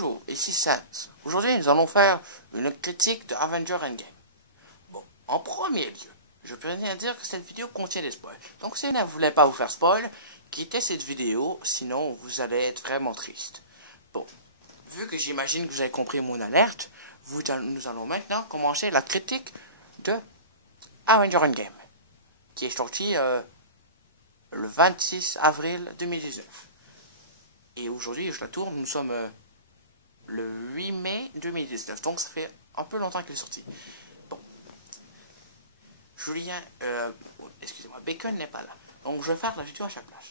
Bonjour, ici Sans. Aujourd'hui, nous allons faire une critique de Avengers Endgame. Bon, en premier lieu, je peux rien dire que cette vidéo contient des spoils. Donc, si je ne voulais pas vous faire spoil, quittez cette vidéo, sinon vous allez être vraiment triste. Bon, vu que j'imagine que vous avez compris mon alerte, nous allons maintenant commencer la critique de Avengers Endgame, qui est sorti le 26 avril 2019. Et aujourd'hui, je la tourne, nous sommes le 8 mai 2019, donc ça fait un peu longtemps qu'elle est sortie. Bon. Julien, excusez-moi, Bacon n'est pas là, donc je vais faire la vidéo à chaque place.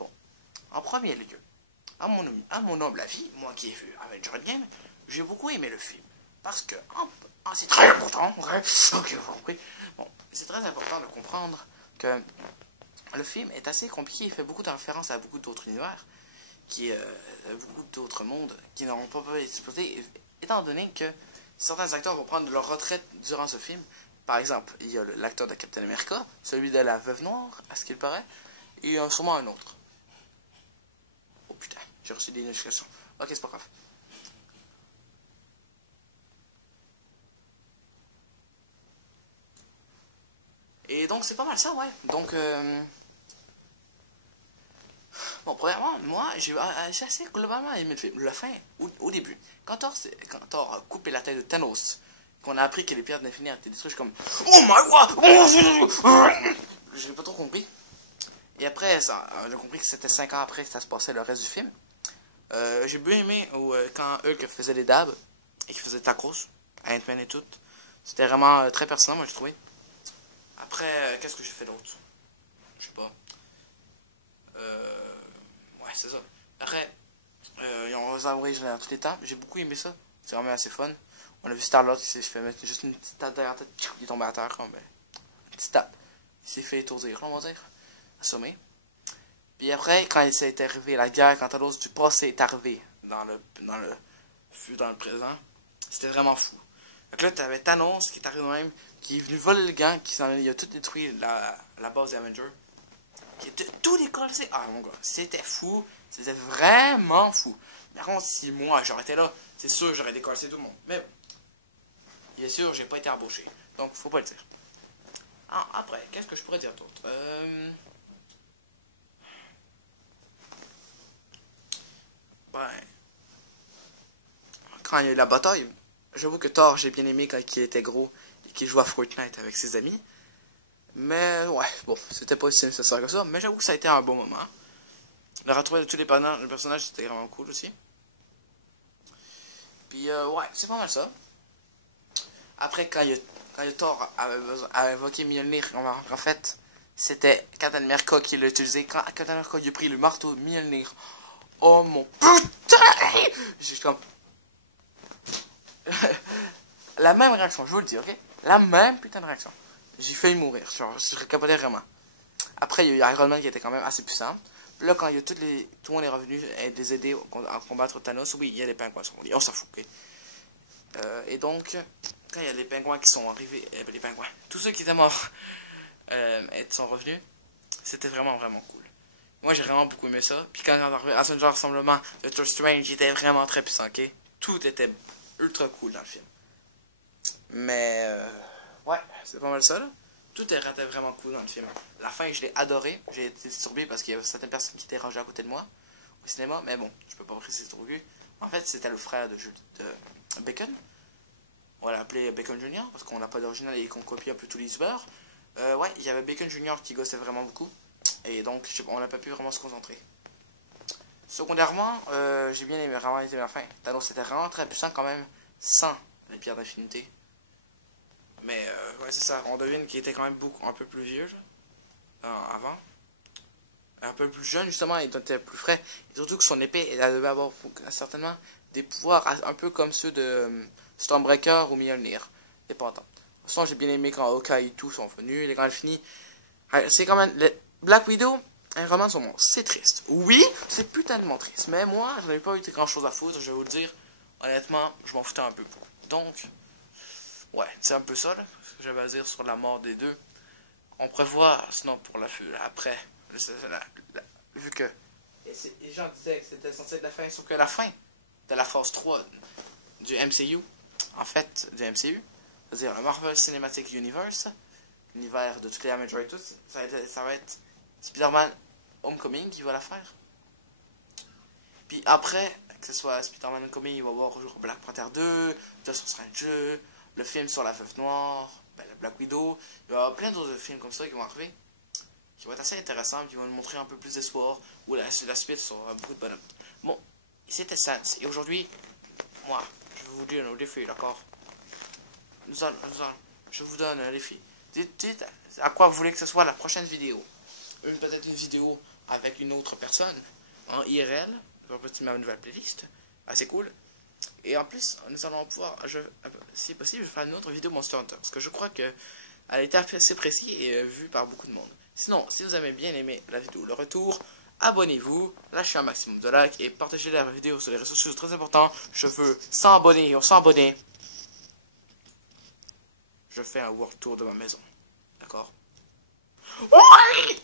Bon, en premier lieu, à mon humble avis, moi qui ai vu Avengers Endgame, j'ai beaucoup aimé le film. Parce que, c'est très important, okay, vous compris. Bon, c'est très important de comprendre que le film est assez compliqué, il fait beaucoup de références à beaucoup d'autres univers, beaucoup d'autres mondes qui n'auront pas pu exploiter, étant donné que certains acteurs vont prendre leur retraite durant ce film. Par exemple, il y a l'acteur de Captain America, celui de la Veuve Noire, à ce qu'il paraît, et sûrement un autre. Oh putain, j'ai reçu des notifications. Ok, c'est pas grave. Et donc, c'est pas mal ça, ouais. Donc, bon, premièrement, moi, j'ai assez globalement aimé le film. La fin, au début, quand Thor a coupé la tête de Thanos, qu'on a appris que les pierres de l'infini étaient détruites, je suis comme Oh my god! J'ai pas trop compris. Et après, j'ai compris que c'était 5 ans après que ça se passait le reste du film. J'ai bien aimé quand Hulk faisait des dabs et qu'il faisait tacos, Ant-Man et tout. C'était vraiment très pertinent, moi, j'ai trouvé. Après, qu'est-ce que j'ai fait d'autre? Je sais pas. Ouais, c'est ça. Après, ils ont réservé dans tous les temps. J'ai beaucoup aimé ça. C'est vraiment assez fun. On a vu Star-Lord qui s'est fait mettre juste une petite tape derrière la tête. Il est tombé à terre comme une petite tape. Il s'est fait étourdir, on va dire. Assommé. Puis après, quand il s'est arrivé la guerre, quand Thanos du passé est arrivé dans le présent, c'était vraiment fou. Donc là, t'avais Thanos qui est arrivé même, qui est venu voler le gant, il a tout détruit la base des Avengers. Qui était tout décollé. Ah mon gars, c'était fou. C'était vraiment fou. Par contre, si moi j'aurais été là, c'est sûr j'aurais décollé tout le monde. Mais bon, bien sûr, j'ai pas été embauché. Donc, faut pas le dire. Ah, après, qu'est-ce que je pourrais dire d'autre? Ben, quand il y a eu la bataille, j'avoue que Thor, j'ai bien aimé quand il était gros et qu'il jouait à Fortnite avec ses amis. Mais ouais, bon, c'était pas si nécessaire que ça, mais j'avoue que ça a été un bon moment. Le retrouver de tous les personnages, c'était vraiment cool aussi. Puis ouais, c'est pas mal ça. Après, quand Thor a évoqué Mjolnir, en fait, c'était Captain America qui l'a utilisé. Quand Captain America il a pris le marteau de Mjolnir, oh mon putain! J'ai comme... la même réaction, je vous le dis, ok? La même putain de réaction. J'ai failli mourir, genre, je capotais vraiment. Après, il y a eu Iron Man qui était quand même assez puissant. Puis là, quand il y a tout le monde est revenu les aider à combattre Thanos, oui, il y a les pingouins qui sont venus. On s'en fout, ok? Et donc, quand il y a les pingouins qui sont arrivés, les pingouins, tous ceux qui étaient morts sont revenus, c'était vraiment, vraiment cool. Moi, j'ai vraiment beaucoup aimé ça. Puis quand on est arrivé à ce genre rassemblement, Doctor Strange était vraiment très puissant, ok? Tout était ultra cool dans le film. Mais, ouais, c'est pas mal ça, là. Tout était vraiment cool dans le film. La fin, je l'ai adoré. J'ai été disturbé parce qu'il y avait certaines personnes qui étaient rangées à côté de moi au cinéma. Mais bon, je peux pas préciser trop vu. En fait, c'était le frère de Bacon. On l'a appelé Bacon Jr. parce qu'on n'a pas d'original et qu'on copie un peu tous les youtubeurs. Ouais, il y avait Bacon Jr. qui gossait vraiment beaucoup. Et donc, on n'a pas pu vraiment se concentrer. Secondairement, j'ai bien aimé vraiment la fin. Thanos était vraiment très puissant quand même, sans les pierres d'infinité. Mais, ouais, c'est ça. On devine qu'il était quand même un peu plus vieux, avant. Un peu plus jeune, justement, il était plus frais. Et surtout que son épée, elle devait avoir certainement des pouvoirs un peu comme ceux de Stormbreaker ou Mjolnir. Dépendant. De toute façon, j'ai bien aimé quand Hawkeye et tout sont venus. Les grands finis. C'est quand même... Black Widow, un roman sur mon... C'est triste. Oui, c'est putainement triste. Mais moi, je n'avais pas eu grand chose à foutre, je vais vous le dire. Honnêtement, je m'en foutais un peu. Donc... ouais, c'est un peu ça, là, ce que j'avais à dire sur la mort des deux. On prévoit, sinon pour après, vu que les gens disaient que c'était censé être la fin, sauf que la fin de la phase 3 du MCU, en fait, du MCU, c'est-à-dire le Marvel Cinematic Universe, l'univers de toutes les Avengers et tout, ça va être Spider-Man Homecoming qui va la faire. Puis après, que ce soit Spider-Man Homecoming, il va y avoir toujours Black Panther 2, Doctor Strange, le film sur la Veuve Noire, le Black Widow, il va y avoir plein d'autres films comme ça qui vont arriver, qui vont être assez intéressants, qui vont nous montrer un peu plus d'espoir, ou la suite sur beaucoup de bonhommes. Bon, c'était Sans, et aujourd'hui, moi, je vais vous dire un défi, d'accord? Je vous donne un défi. Dites à quoi vous voulez que ce soit la prochaine vidéo. Peut-être une vidéo avec une autre personne, en IRL, pour ma nouvelle playlist, assez cool. Et en plus, nous allons pouvoir, si possible, je ferai une autre vidéo Monster Hunter, parce que je crois qu'elle a été assez précise et vue par beaucoup de monde. Sinon, si vous avez bien aimé la vidéo, le retour, abonnez-vous, lâchez un maximum de likes et partagez la vidéo sur les réseaux sociaux, très important. Je veux 100 abonnés, 100 abonnés. Je fais un world tour de ma maison. D'accord? Oui!